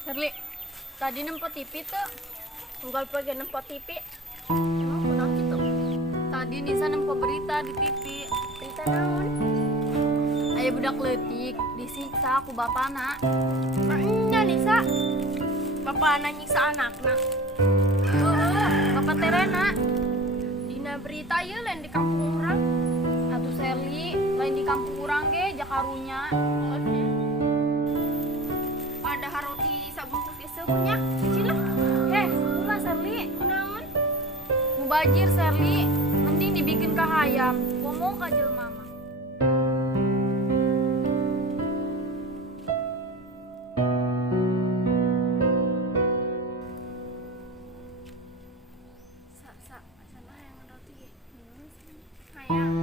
Serli, tadi nempel TV tuh. Unggal pergi nempel TV. Emang kenapa gitu? Tadi Nisa nempel berita di TV. Berita naon? Ayah budak letik disiksa aku bapana. Maknya Nisa. Bapak anak nyiksa anakna. Bapak Terena. Dina berita ya lain di kampung orang. Atuh Serli, lain di kampung urang ge jakarunya. Pada haroti sabungkus ge seumunya. Cila. Kumaha Serli? Naon? Mubajir Serli, mending dibikin ka hayam. Komo ka jelema mah. Sama yang roti. Hayang.